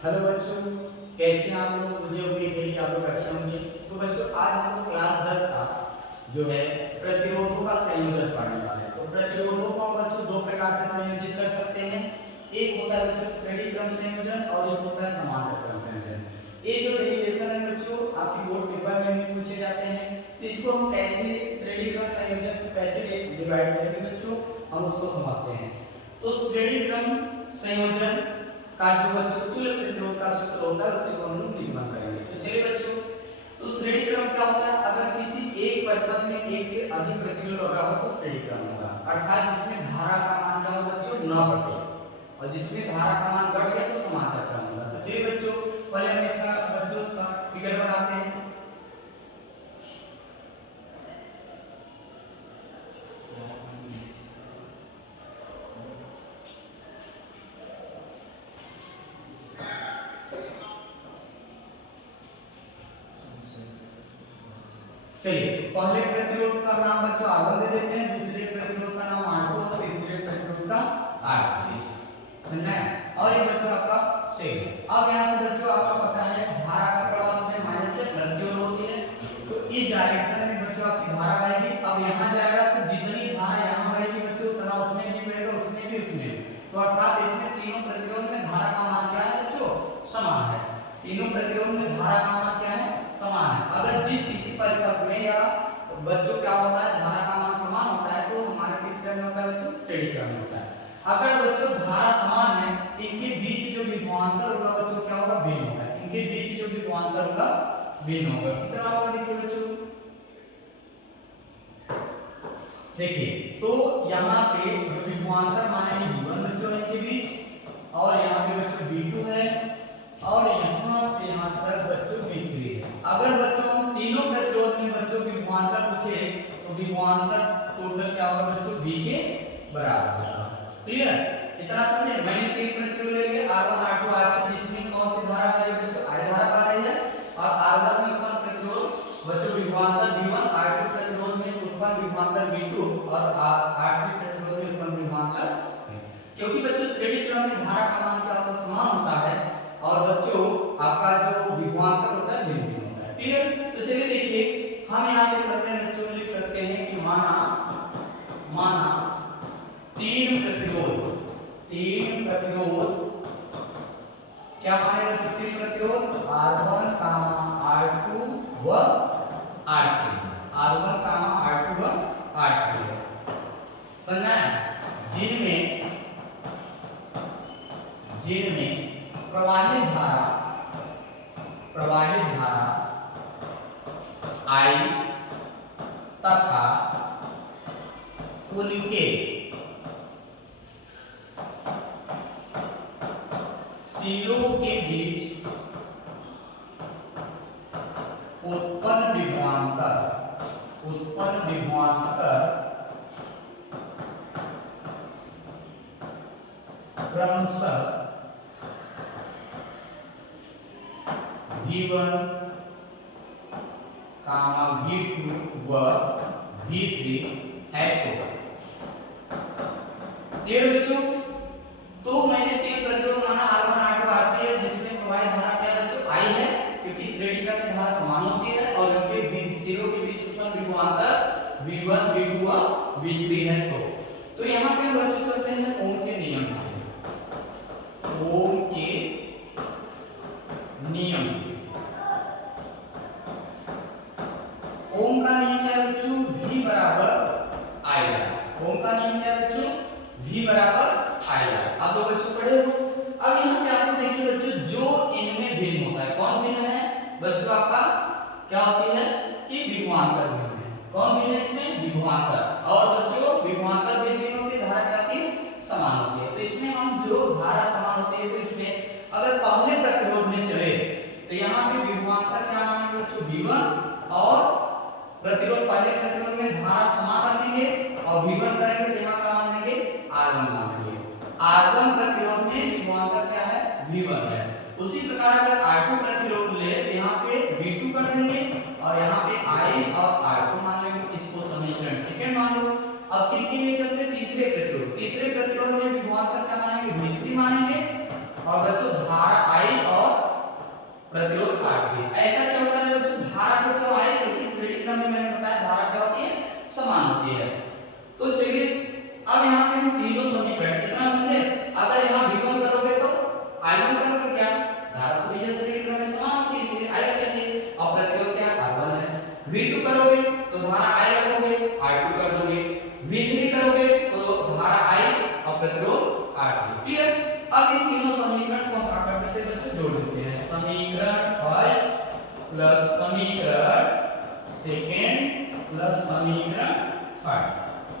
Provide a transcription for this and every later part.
Hello बच्चों, कैसे हैं आप लोग। मुझे उम्मीद है कि आप लोग अच्छे होंगे। तो बच्चों, आज हम लोग क्लास 10 का जो है प्रतिरोधों का संयोजन पढ़ने वाले हैं। तो प्रतिरोधों को हम बच्चों दो प्रकार से संयोजित कर सकते हैं। एक होता है बच्चों श्रेणी क्रम संयोजन और एक होता है समांतर क्रम संयोजन। ये जो डेरिवेशन है बच्चों आपकी बोर्ड पेपर में भी पूछे जाते हैं। तो इसको हम कैसे श्रेणी क्रम संयोजन को कैसे डिवाइड करेंगे बच्चों, हम उसको समझते हैं। तो श्रेणी क्रम संयोजन का जो बच्चों तुल्य प्रतिरोध का सूत्र होता है उसी को हम लोग निरूपण करेंगे। तो चलिए बच्चों, तो श्रेणी क्रम क्या होता है। अगर किसी एक परिपथ में एक से अधिक प्रतिरोध लगा हो तो श्रेणी क्रम होगा, अर्थात जिसमें धारा का मान क्या हो बच्चों न बढ़े, और जिसमें धारा का मान बढ़ गया तो समांतर क्रम होगा। तो चलिए बच्चों, पहले हम इसका बच्चों फिगर बनाते हैं। चलिए, तो पहले प्रतिरोध का नाम बच्चों R1 दे देते हैं, दूसरे प्रतिरोध का नाम R2 और तीसरे प्रतिरोध का R3। समझना है। और ये बच्चों आपका सेम। अब यहाँ से बच्चों आपको पता है धारा का प्रवाह समय माइनस से प्लस की ओर होती है, तो इस डायरेक्शन में बच्चों आपकी धारा बहेगी। अब यहाँ जाएगा तो जितनी धारा यहाँ बहेगी बच्चों उतना उसमें भी बहेगा, उसमें भी, उसमें भी। तो अर्थात इसमें तीनों प्रतिरोध में धारा का मान क्या है बच्चों, समान है। तीनों प्रतिरोध में धारा का मान क्या है, समान है। अगर जिस किसी परिपथ में या बच्चों क्या होता है धारा का मान समान होता है तो हमारा किस क्रम में होता है बच्चों, श्रेणी क्रम में होता है। अगर बच्चों धारा समान है, इनके बीच जो विभवांतर होगा बच्चों क्या होगा, भिन्न होगा। इनके बीच जो विभवांतर होगा भिन्न होगा। कितना होगा देखिए बच्चों, देखिए तो यहाँ पे जो विभवांतर मानेंगे V1 बच्चों इनके बीच, और यहाँ पे बच्चों V2 है, और यहाँ से यहाँ तक बच्चों V3 है। अगर बच्चों हम तीनों प्रतिरोध में बच्चों की विभवांतर पूछे तो विभवांतर टोटल क्या होगा बच्चों, V के बराबर होगा। क्लियर, इतना समझे। मैंने तीन प्रतिरोध ले लिए R1 R2 R3, जिसमें कौन सी धारा आ रही है बच्चों, I धारा आ रही है। और R1 में उत्पन्न प्रतिरोध बच्चों विभवांतर V1, R2 प्रतिरोध में उत्पन्न विभवांतर V2 और R3 प्रतिरोध में उत्पन्न विभवांतर। क्योंकि बच्चों श्रेणी क्रम में धारा का मान क्या होता है, समान होता है, और बच्चों आपका जो विभवांतर होता है भिन्न भिन्न होता है। क्लियर। तो चलिए देखिए, हम यहाँ पे करते हैं बच्चों, लिख सकते हैं कि माना तीन प्रतिरोध क्या माने बच्चों, तीन प्रतिरोध R1, R2 व R3, R1, R2 व R3 है। समझना है। जिनमें प्रवाहित धारा I तथा उनके सिरों के बीच उत्पन्न विभवांतर क्रमशः V1, V2 व V3 है। तो बच्चों, तो मैंने तीन प्रतिरोध माना R1 R2 R3 है, जिसमें प्रवाहित धारा क्या बच्चों, I है, क्योंकि श्रेणी क्रम में धारा समान होती है, और उनके सिरों के बीच उत्पन्न विभवांतर V1 V2 व V3 है। तो यहाँ पे बच्चों चलते हैं ओम के नियम से। ओम के नियम से ओम का नियम क्या है बच्चों, V बराबर I। ओम का नियम क्या है बच्चों, V बराबर I। आप लोग बच्चों पढ़े हो। अब यहाँ पे आपको देखिए बच्चों, जो इनमें भिन्न होता है, कौन भिन्न है बच्चों, आपका क्या होती है कि विभवांतर भिन्न है। कौन भिन्न है इसमें, विभवांतर। और बच्चों विभवांतर भिन्न होती है, धारा क्या होती है, समान होती है। तो इसमें हम जो धारा समान होती है, तो इसमें अगर पहले प्रतिरोध में चले तो यहाँ पे विभवांतर क्या मानेंगे बच्चों, V1, और प्रतिरोध पहले प्रतिरोध में धारा समान रखेंगे और V1 करेंगे तो यहाँ का मान लेंगे R1 मान लेंगे। R1 प्रतिरोध में विभवांतर क्या है, V1 है। उसी प्रकार अगर R2 प्रतिरोध ले तो यहाँ पे V2 कर देंगे और यहाँ पे I और R2 मान लेंगे। इसको समीकरण सेकंड मान लो। अब किसके लिए चलते, तीसरे प्रतिरोध में विभवांतर क्या मानेंगे, V3 मानेंगे, और बच्चों धारा I और थे। ऐसा क्यों करें बच्चों, धारा को क्यों आए, क्योंकि श्रेणी क्रम में मैंने बताया धारा क्या होती है, समान होती है। तो चलिए अब यहाँ पे हम तीनों समीकरण कितना समझे, अगर यहाँ v1 करोगे तो i1 करोगे क्या, धारा तो ये श्रेणी क्रम में समान होती है इसलिए i रख देंगे, और प्रतिरोध क्या r1 है। v2 करोगे तो धारा i रखोगे, r2 कर दोगे, v3 करोगे तो धारा i और प्रतिरोध r3। क्लियर। अब इन तीनों समीकरण को हम क्या करते हैं बच्चों, जोड़ देते हैं। समीकरण फर्स्ट प्लस समीकरण सेकंड प्लस समीकरण थर्ड,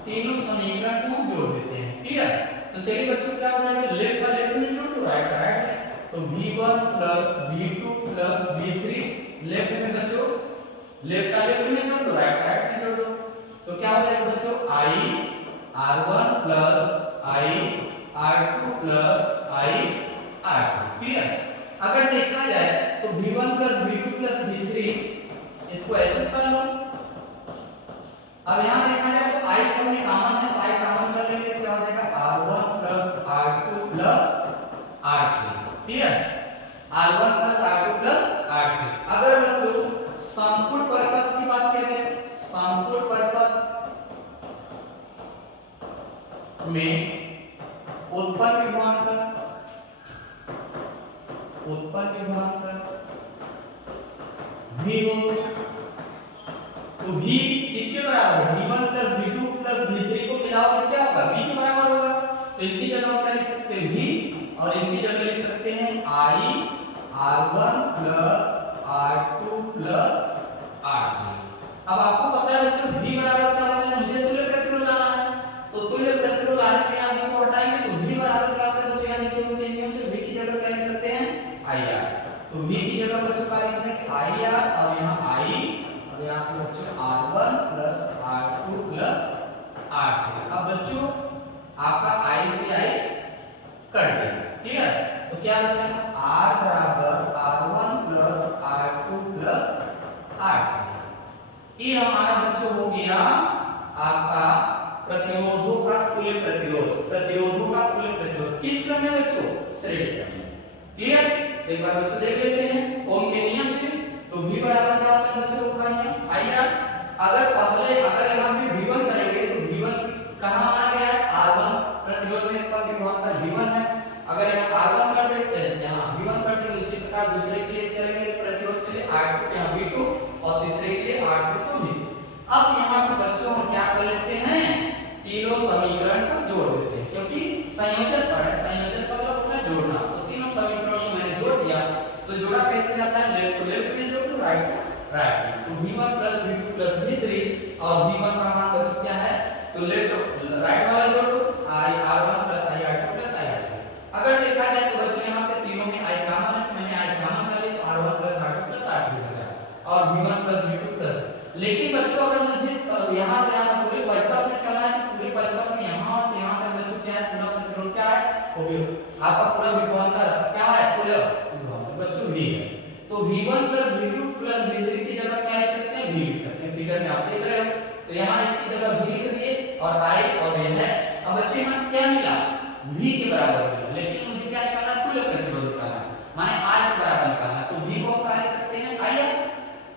तीनों समीकरण को हम जोड़ देते हैं। क्लियर। तो चलिए बच्चों क्या हो जाएगा, लेफ्ट का लेफ्ट में जोड़ दो, राइट का राइट में, तो v1 plus v2 plus v3, left में बच्चों लेफ्ट का लेफ्ट में जोड़ दो, राइट का राइट में जोड़ दो, तो क्या हो जाएगा बच्चों, i r1 plus i r2 plus i r2। Clear. अगर देखा जाए तो v1 plus v2 plus v3 इसको ऐसे कर लो। अब यहाँ देखा जाए तो i सब में कॉमन है, तो i कॉमन कर लेंगे, क्या हो जाएगा r1 plus r2 plus r3। Clear. r1 plus r2 plus r3। अगर बच्चों समकोण परिपथ की बात करें, समकोण परिपथ में उत्पन्न विभवांतर v हो, तो v किसके बराबर है, v1 plus v2 plus v3 को मिलाओ तो क्या होगा, v के बराबर होगा। तो इनकी जगह हम क्या लिख सकते हैं, v, और इनकी जगह लिख सकते हैं i r1 plus r2 plus r3। अब आपको पता है बच्चों v बराबर क्या होता है, मुझे तुल्य प्रतिरोध लाना है, तो तुल्य प्रतिरोध लाने के लिए हम v को हटाएंगे, तो v बराबर क्या होता है बच्चों, यानी कि उनके नियम से v की जगह क्या लिख सकते हैं, ir। तो v की जगह बच्चों क्या लिखेंगे, ir, और यहाँ i, और यहाँ पे बच्चों r1 plus r2 plus r3। अब बच्चों आपका i से i कट गया। क्लियर। तो क्या बचा, r बराबर r1 plus r2 plus r3। ये हमारा बच्चों हो गया आपका प्रतिरोधों का तुल्य प्रतिरोध, प्रतिरोधों का तुल्य प्रतिरोध किस क्रम में बच्चों, श्रेणी क्रम में। क्लियर। एक बार बच्चों देख लेते हैं ओम के नियम से, तो v बराबर क्या होता है बच्चों का नियम ir। अगर यहाँ पे v1 करेंगे तो v1 कहाँ माना गया है, r1, प्रतिरोध में उत्पन्न विभवांतर v1 है। अगर यहाँ r1 कर देते हैं, यहाँ v1 कर देंगे, उसी प्रकार दूसरे के लिए चलेंगे प्रतिरोध के लिए r2, यहाँ v2, और तीसरे के लिए r3 तो v। अब यहाँ पे बच्चों हम क्या कर लेते हैं, तीनों समीकरण को जोड़ देते हैं, क्योंकि संयोजन पर है, संयोजन का मतलब होता है जोड़ना। तो तीनों समीकरणों को मैंने जोड़ दिया, तो जोड़ा कैसे जाता है, लेफ्ट को लेफ्ट में जोड़ दो, राइट को राइट में। तो v1 plus v2 plus v3, और v1 का मान बच्चों क्या है, तो लेफ्ट राइट वाला जोड़ दो, i r1 plus i r2 plus i r3। अगर देखा जाए तो बच्चों यहाँ पे तीनों में i कॉमन है, मैंने i कॉमन कर लिया, तो r1 plus r2 plus r3 बचा, और v1 प्लस v2 प्लस। लेकिन बच्चों अगर मुझे यहाँ से यहाँ तक पूरे परिपथ में चला है, तो पूरे परिपथ में यहाँ से यहाँ तक बच्चों क्या है, पूरा प्रतिरोध क्या है, वो भी आपका पूरा विभवांतर क्या है, पूरा विभवांतर बच्चों v है। तो v1 plus v2 plus v3 की जगह क्या लिख सकते हैं, v लिख सकते हैं। फिगर में आप देख रहे हो, तो यहाँ इसकी जगह v लिख दिए, और i और ये है। अब बच्चों यहाँ क्या मिला, v के बराबर मिला, लेकिन मुझे क्या निकालना, तुल्य प्रतिरोध निकालना, माने r के बराबर निकालना। तो v को हम क्या लिख सकते हैं, ir।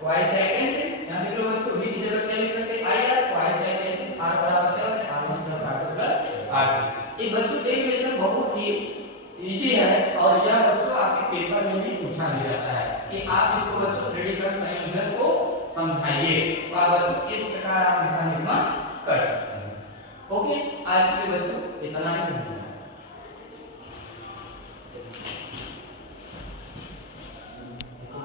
तो i से i कैंसिल, यहाँ देख लो बच्चों v की जगह क्या लिख सकते हैं, ir। तो i से i कैंसिल, r बराबर क्या बचा, r1 plus r2 plus r3। ये बच्चों डेरिवेशन बहुत ही इजी है, और यह बच्चों आपके पेपर में भी पूछा नहीं जाता है कि आप इसको बच्चों श्रेणी क्रम संयोजन को समझाइए, तो आप बच्चों इस प्रकार आप इसका निर्माण कर सकते हैं। ओके, आज के लिए बच्चों इतना ही।